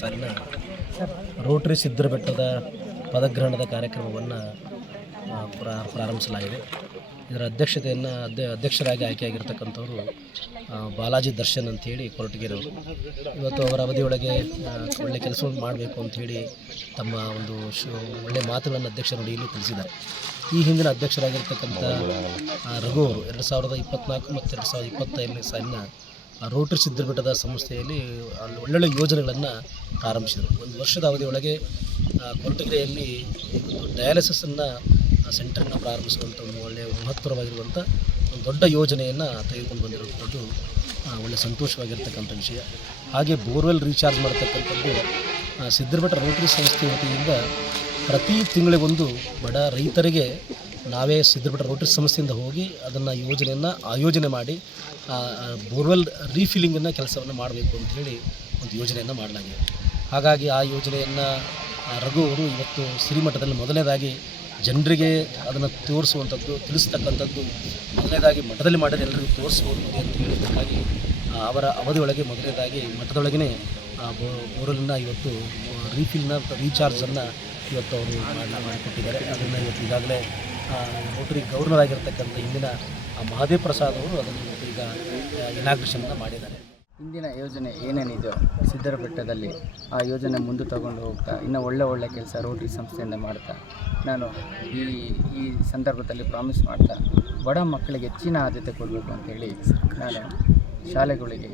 ಸಾಲಿನ ರೋಟರಿ ಸಿದ್ಧರ ಬೆಟ್ಟದ ಪದಗ್ರಹಣದ ಕಾರ್ಯಕ್ರಮವನ್ನು ಪ್ರಾರಂಭಿಸಲಾಗಿದೆ. ಇದರ ಅಧ್ಯಕ್ಷತೆಯನ್ನು ಅಧ್ಯ ಅಧ್ಯಕ್ಷರಾಗಿ ಆಯ್ಕೆಯಾಗಿರ್ತಕ್ಕಂಥವರು ಬಾಲಾಜಿ ದರ್ಶನ್ ಅಂತೇಳಿ ಕೊರಟಗೆರೆಯವರು. ಇವತ್ತು ಅವರ ಅವಧಿಯೊಳಗೆ ಒಳ್ಳೆ ಕೆಲಸವನ್ನು ಮಾಡಬೇಕು ಅಂಥೇಳಿ ತಮ್ಮ ಒಂದು ಶು ಒಳ್ಳೆಯ ಮಾತುಗಳನ್ನು ಅಧ್ಯಕ್ಷ ನುಡಿಯಲ್ಲಿ ತಿಳಿಸಿದ್ದಾರೆ. ಈ ಹಿಂದಿನ ಅಧ್ಯಕ್ಷರಾಗಿರ್ತಕ್ಕಂಥ ರಘು ಅವರು ಎರಡು ಸಾವಿರದ ಇಪ್ಪತ್ತ್ನಾಲ್ಕು ಮತ್ತು ಎರಡು ಸಾವಿರದ ಇಪ್ಪತ್ತೈದನೇ ಸಾಲಿನ ರೋಟರಿ ಸಿದ್ಧಪೀಠದ ಸಂಸ್ಥೆಯಲ್ಲಿ ಅಲ್ಲಿ ಒಳ್ಳೊಳ್ಳೆ ಯೋಜನೆಗಳನ್ನು ಪ್ರಾರಂಭಿಸಿದರು. ಒಂದು ವರ್ಷದ ಅವಧಿಯೊಳಗೆ ಕೊರಟಗೆರೆಯಲ್ಲಿ ಒಂದು ಡಯಾಲಿಸಿಸನ್ನು ಸೆಂಟರನ್ನು ಪ್ರಾರಂಭಿಸುವಂಥ ಒಂದು ಒಳ್ಳೆಯ ಮಹತ್ವವಾಗಿರುವಂಥ ಒಂದು ದೊಡ್ಡ ಯೋಜನೆಯನ್ನು ತೆಗೆದುಕೊಂಡು ಬಂದಿರುವಂಥದ್ದು ಒಳ್ಳೆ ಒಳ್ಳೆಯ ಸಂತೋಷವಾಗಿರ್ತಕ್ಕಂಥ ವಿಷಯ. ಹಾಗೆ ಬೋರ್ವೆಲ್ ರೀಚಾರ್ಜ್ ಮಾಡ್ತಕ್ಕಂಥದ್ದು ಆ, ಸಿದ್ಧರಬೆಟ್ಟ ರೋಟರಿ ಸಂಸ್ಥೆ ವತಿಯಿಂದ ಪ್ರತಿ ತಿಂಗಳಿಗೊಂದು ಬಡ ರೈತರಿಗೆ ನಾವೇ ಸಿದ್ಧಪಟ್ಟ ರೋಟರಿ ಸಂಸ್ಥೆಯಿಂದ ಹೋಗಿ ಅದನ್ನು ಯೋಜನೆಯನ್ನು ಆಯೋಜನೆ ಮಾಡಿ ಬೋರ್ವೆಲ್ ರೀಫಿಲ್ಲಿಂಗನ್ನು ಕೆಲಸವನ್ನು ಮಾಡಬೇಕು ಅಂತ ಹೇಳಿ ಒಂದು ಯೋಜನೆಯನ್ನು ಮಾಡಲಾಗಿದೆ. ಹಾಗಾಗಿ ಆ ಯೋಜನೆಯನ್ನು ರಘು ಅವರು ಇವತ್ತು ಸಿರಿಮಠದಲ್ಲಿ ಮೊದಲನೇದಾಗಿ ಜನರಿಗೆ ಅದನ್ನು ತೋರಿಸುವಂಥದ್ದು, ತಿಳಿಸ್ತಕ್ಕಂಥದ್ದು ಮೊದಲನೇದಾಗಿ ಮಠದಲ್ಲಿ ಮಾಡಿದ ಎಲ್ಲರಿಗೂ ತೋರಿಸ್ಬೋದು ಅಂತ ಹೇಳೋದಕ್ಕಾಗಿ ಅವರ ಅವಧಿಯೊಳಗೆ ಮೊದಲನೇದಾಗಿ ಮಠದೊಳಗೇ ಬೋರ್ವೆಲ್ನ ಇವತ್ತು ರೀಫಿಲ್ನ ರೀಚಾರ್ಜನ್ನು ಇವತ್ತು ಅವರು ಮಾಡಿ ಮಾಡಿಕೊಟ್ಟಿದ್ದಾರೆ. ಅದನ್ನು ಇವತ್ತು ಈಗಾಗಲೇ ರೋಟರಿ ಗವರ್ನರ್ ಆಗಿರ್ತಕ್ಕಂಥ ಹಿಂದಿನ ಮಹಾದೇವ್ ಪ್ರಸಾದ್ ಅವರು ಅದನ್ನು ಈಗ ಇನಾಗ್ರೇಷನ್ನ ಮಾಡಿದ್ದಾರೆ. ಇಂದಿನ ಯೋಜನೆ ಏನೇನಿದೆಯೋ ಸಿದ್ದರ ಬೆಟ್ಟದಲ್ಲಿ ಆ ಯೋಜನೆ ಮುಂದೆ ತಗೊಂಡು ಹೋಗ್ತಾ, ಇನ್ನೂ ಒಳ್ಳೆ ಒಳ್ಳೆ ಕೆಲಸ ರೋಟರಿ ಸಂಸ್ಥೆಯಿಂದ ಮಾಡ್ತಾ, ನಾನು ಈ ಈ ಸಂದರ್ಭದಲ್ಲಿ ಪ್ರಾಮಿಸ್ ಮಾಡ್ತಾ, ಬಡ ಮಕ್ಕಳಿಗೆ ಹೆಚ್ಚಿನ ಆದ್ಯತೆ ಕೊಡಬೇಕು ಅಂತೇಳಿ ನಾನು ಶಾಲೆಗಳಿಗೆ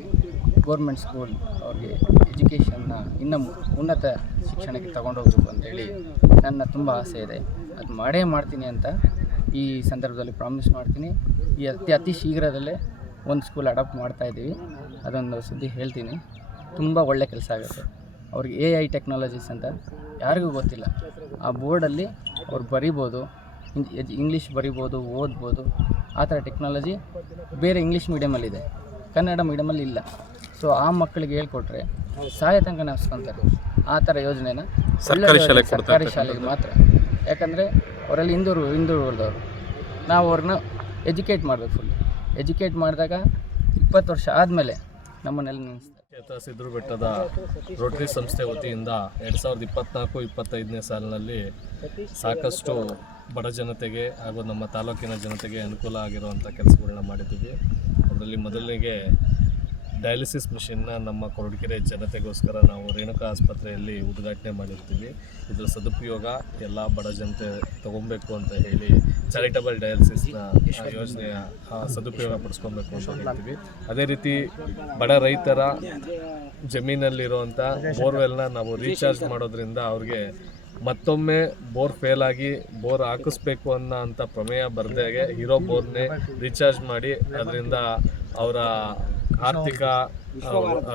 ಗೋರ್ಮೆಂಟ್ ಸ್ಕೂಲ್ ಅವ್ರಿಗೆ ಎಜುಕೇಷನ್ನ ಇನ್ನೂ ಉನ್ನತ ಶಿಕ್ಷಣಕ್ಕೆ ತಗೊಂಡು ಹೋಗ್ಬೇಕು ಅಂತೇಳಿ ನನ್ನ ತುಂಬ ಆಸೆ ಇದೆ. ಅದು ಮಾಡೇ ಮಾಡ್ತೀನಿ ಅಂತ ಈ ಸಂದರ್ಭದಲ್ಲಿ ಪ್ರಾಮಿಸ್ ಮಾಡ್ತೀನಿ. ಈ ಅತಿ ಅತಿ ಶೀಘ್ರದಲ್ಲೇ ಒಂದು ಸ್ಕೂಲ್ ಅಡಾಪ್ಟ್ ಮಾಡ್ತಾ ಇದ್ದೀವಿ. ಅದೊಂದು ಸುದ್ದಿ ಹೇಳ್ತೀನಿ. ತುಂಬ ಒಳ್ಳೆ ಕೆಲಸ ಆಗುತ್ತೆ. ಅವ್ರಿಗೆ ಎ ಐ ಟೆಕ್ನಾಲಜೀಸ್ ಅಂತ ಯಾರಿಗೂ ಗೊತ್ತಿಲ್ಲ. ಆ ಬೋರ್ಡಲ್ಲಿ ಅವ್ರು ಬರಿಬೋದು ಇಂಗ್ಲೀಷ್ ಬರಿಬೋದು ಓದ್ಬೋದು. ಆ ಥರ ಟೆಕ್ನಾಲಜಿ ಬೇರೆ ಇಂಗ್ಲೀಷ್ ಮೀಡಿಯಮಲ್ಲಿದೆ ಕನ್ನಡ ಮೀಡಿಯಮಲ್ಲಿ ಇಲ್ಲ. ಸೊ ಆ ಮಕ್ಕಳಿಗೆ ಹೇಳ್ಕೊಟ್ರೆ ಸಹಾಯ ತನಕ ನಾಸ್ಕೊಂತಾರೆ ಆ ಥರ ಯೋಜನೆನ ಸರ್ಕಾರಿ ಶಾಲೆಗೆ ಮಾತ್ರ. ಯಾಕಂದರೆ ಅವರಲ್ಲಿ ಹಿಂದೂರು ಹಿಂದುಳಿದವರು ನಾವು ಅವ್ರನ್ನ ಎಜುಕೇಟ್ ಮಾಡಬೇಕು ಫುಲ್ ಎಜುಕೇಟ್ ಮಾಡಿದಾಗ ಇಪ್ಪತ್ತು ವರ್ಷ ಆದಮೇಲೆ ನಮ್ಮನ್ನೆಲ್ಲ ನಿಲ್ಲಿಸ್ತಾರೆ ಕ್ಷೇತ್ರ ಸಿದ್ರು ಬೆಟ್ಟದ ರೋಟರಿ ಸಂಸ್ಥೆ ವತಿಯಿಂದ ಎರಡು ಸಾವಿರದ ಇಪ್ಪತ್ನಾಲ್ಕು, ಇಪ್ಪತ್ತೈದನೇ ಸಾಲಿನಲ್ಲಿ ಸಾಕಷ್ಟು ಬಡ ಜನತೆಗೆ ಹಾಗೂ ನಮ್ಮ ತಾಲೂಕಿನ ಜನತೆಗೆ ಅನುಕೂಲ ಆಗಿರುವಂಥ ಕೆಲಸಗಳನ್ನ ಮಾಡಿದ್ದೀವಿ. ಅದರಲ್ಲಿ ಮೊದಲಿಗೆ ಡಯಾಲಿಸಿಸ್ ಮಿಷನ್ನ ನಮ್ಮ ಕೊರಟಗೆರೆ ಜನತೆಗೋಸ್ಕರ ನಾವು ರೇಣುಕಾ ಆಸ್ಪತ್ರೆಯಲ್ಲಿ ಉದ್ಘಾಟನೆ ಮಾಡಿರ್ತೀವಿ. ಇದರ ಸದುಪಯೋಗ ಎಲ್ಲ ಬಡ ಜನತೆ ತಗೊಬೇಕು ಅಂತ ಹೇಳಿ ಚಾರಿಟಬಲ್ ಡಯಾಲಿಸಿಸ್ನ ಯೋಜನೆಯ ಸದುಪಯೋಗ ಪಡಿಸ್ಕೊಬೇಕು ಅಂತ ಹೇಳ್ತೀವಿ. ಅದೇ ರೀತಿ ಬಡ ರೈತರ ಜಮೀನಲ್ಲಿರುವಂಥ ಬೋರ್ವೆಲ್ನ ನಾವು ರೀಚಾರ್ಜ್ ಮಾಡೋದ್ರಿಂದ ಅವ್ರಿಗೆ ಮತ್ತೊಮ್ಮೆ ಬೋರ್ ಫೇಲ್ ಆಗಿ ಬೋರ್ ಹಾಕಿಸ್ಬೇಕು ಅನ್ನೋ ಅಂಥ ಪ್ರಮೇಯ ಬರ್ದಾಗೆ ಇರೋ ಬೋರ್ನೇ ರೀಚಾರ್ಜ್ ಮಾಡಿ, ಅದರಿಂದ ಅವರ ಆರ್ಥಿಕ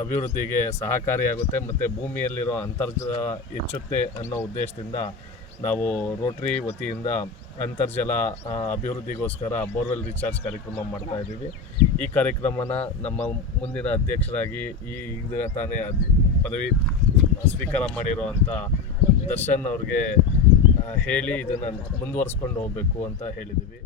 ಅಭಿವೃದ್ಧಿಗೆ ಸಹಕಾರಿಯಾಗುತ್ತೆ ಮತ್ತು ಭೂಮಿಯಲ್ಲಿರೋ ಅಂತರ್ಜಲ ಹೆಚ್ಚುತ್ತೆ ಅನ್ನೋ ಉದ್ದೇಶದಿಂದ ನಾವು ರೋಟ್ರಿ ವತಿಯಿಂದ ಅಂತರ್ಜಲ ಅಭಿವೃದ್ಧಿಗೋಸ್ಕರ ಬೋರ್ವೆಲ್ ರಿಚಾರ್ಜ್ ಕಾರ್ಯಕ್ರಮ ಮಾಡ್ತಾ ಇದ್ದೀವಿ. ಈ ಕಾರ್ಯಕ್ರಮನ ನಮ್ಮ ಮುಂದಿನ ಅಧ್ಯಕ್ಷರಾಗಿ ಈ ಈಗ ತಾನೇ ಪದವಿ ಸ್ವೀಕಾರ ಮಾಡಿರುವಂಥ ದರ್ಶನ್ ಅವ್ರಿಗೆ ಹೇಳಿ ಇದನ್ನು ಮುಂದುವರಿಸ್ಕೊಂಡು ಹೋಗಬೇಕು ಅಂತ ಹೇಳಿದ್ದೀವಿ.